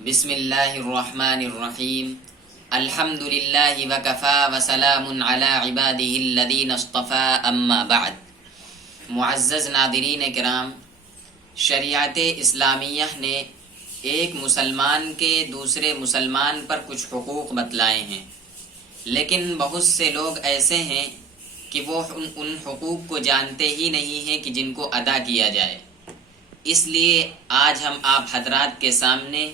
بسم اللہ الرحمن الرحیم الحمد للہ وکفا وسلام علی عبادہ الذین اصطفی اما بعد۔ معزز ناظرین کرام، شریعت اسلامیہ نے ایک مسلمان کے دوسرے مسلمان پر کچھ حقوق بتلائے ہیں، لیکن بہت سے لوگ ایسے ہیں کہ وہ ان حقوق کو جانتے ہی نہیں ہیں کہ جن کو ادا کیا جائے۔ اس لیے آج ہم آپ حضرات کے سامنے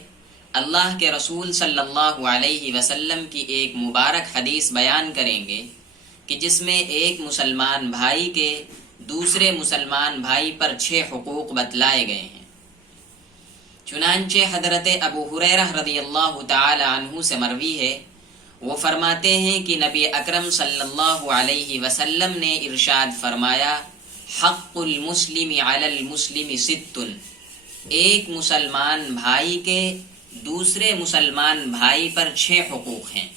اللہ کے رسول صلی اللہ علیہ وسلم کی ایک مبارک حدیث بیان کریں گے کہ جس میں ایک مسلمان بھائی کے دوسرے مسلمان بھائی پر 6 حقوق بتلائے گئے ہیں۔ چنانچہ حضرت ابو ہریرہ رضی اللہ تعالی عنہ سے مروی ہے، وہ فرماتے ہیں کہ نبی اکرم صلی اللہ علیہ وسلم نے ارشاد فرمایا، حق المسلم علی المسلم 6، ایک مسلمان بھائی کے دوسرے مسلمان بھائی پر 6 حقوق ہیں۔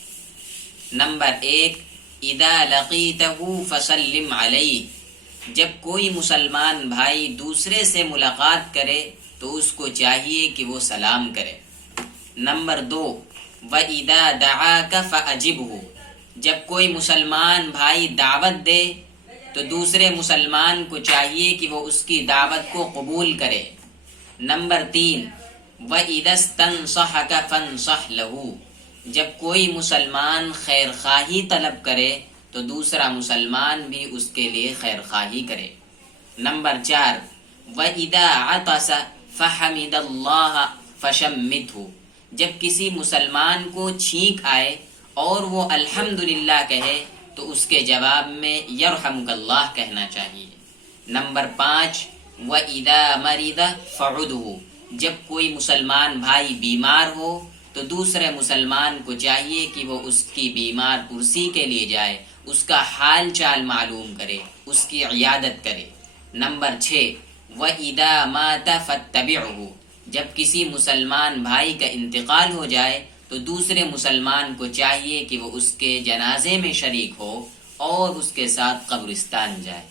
نمبر 1، اذا لقیتہ فسلم علیہ، جب کوئی مسلمان بھائی دوسرے سے ملاقات کرے تو اس کو چاہیے کہ وہ سلام کرے۔ نمبر 2، وَإِذَا دَعَاكَ فَأَجِبْهُ، جب کوئی مسلمان بھائی دعوت دے تو دوسرے مسلمان کو چاہیے کہ وہ اس کی دعوت کو قبول کرے۔ نمبر 3، وَإِذَا اسْتَنصَحَكَ فَانصَحْ لَهُ، جب کوئی مسلمان خیر خواہی طلب کرے تو دوسرا مسلمان بھی اس کے لیے خیر خواہی کرے۔ نمبر 4، وَإِذَا عَطَسَ فَحَمِدَ اللَّهَ فَشَمِّتْهُ، جب کسی مسلمان کو چھینک آئے اور وہ الحمدللہ کہے تو اس کے جواب میں یرحمک اللہ کہنا چاہیے۔ نمبر 5، وَإِذَا مَرِضَ فَعُدْهُ، جب کوئی مسلمان بھائی بیمار ہو تو دوسرے مسلمان کو چاہیے کہ وہ اس کی بیمار پرسی کے لیے جائے، اس کا حال چال معلوم کرے، اس کی عیادت کرے۔ نمبر 6، وَإِذَا مَاتَ فَاتَّبِعْهُ، جب کسی مسلمان بھائی کا انتقال ہو جائے تو دوسرے مسلمان کو چاہیے کہ وہ اس کے جنازے میں شریک ہو اور اس کے ساتھ قبرستان جائے۔